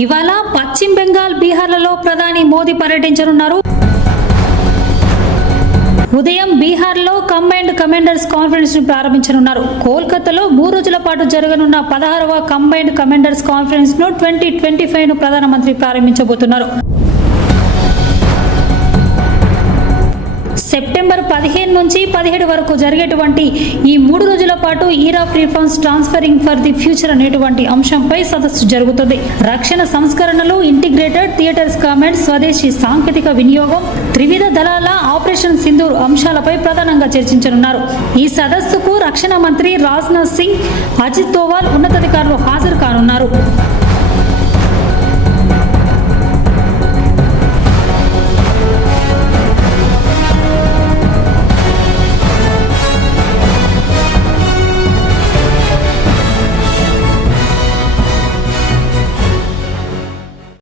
ఇవాళ పశ్చిమ బెంగాల్, బీహార్లలో ప్రధాని మోదీ పర్యటించనున్నారు. ఉదయం బీహార్లో కంబైన్డ్ కమాండర్స్ కాన్ఫరెన్స్ ను ప్రారంభించనున్నారు. కోల్కతాలో 3 రోజుల పాటు జరగనున్న 16వ కంబైన్డ్ కమాండర్స్ కాన్ఫరెన్స్ ను 2025 ను ప్రధానమంత్రి ప్రారంభించబోతున్నారు. సెప్టెంబర్ 15 నుంచి 17 వరకు జరిగేటువంటి ఈ 3 రోజుల పాటు year of reforms transferring for the future అనేటువంటి అంశంపై సదస్సు జరుగుతుంది. రక్షణ సంస్కరణలు, ఇంటిగ్రేటెడ్ థియేటర్స్ కమాండ్, స్వదేశీ సాంకేతిక వినియోగం, త్రివిధ దళాల ఆపరేషన్ సింధూర్ అంశాలపై ప్రధానంగా చర్చించనున్నారు. ఈ సదస్సుకు రక్షణ మంత్రి రాజ్నాథ్ సింగ్, అజిత్ దోవల్ ఉన్నతాధికారులు హాజరు కానున్నారు.